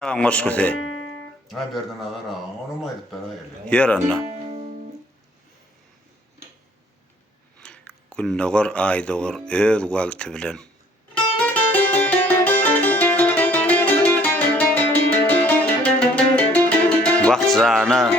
Hoş köse. Ha berden agar ağam, onu mu edip bana geldi? Yer anna. Günnogor aýdogor öz wagty bilen. Wagt zana.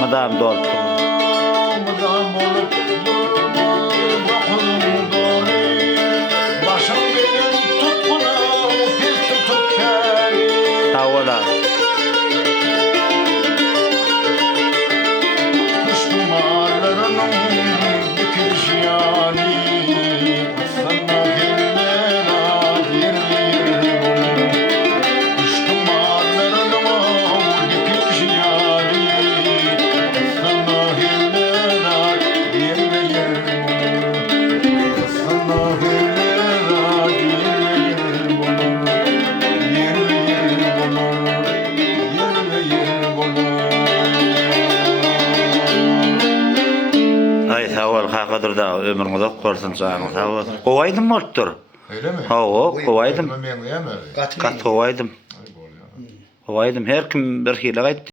Madam dol. Tawala. Sawal haqadır da ömrüňizde görsen çağın. Sawal. Gowaydym bolupdyr. Öyle mi? Hawa, gowaydym. Ben yemem. Gat gowaydym. Gowaydym. Her kim bir hile gaýtdy.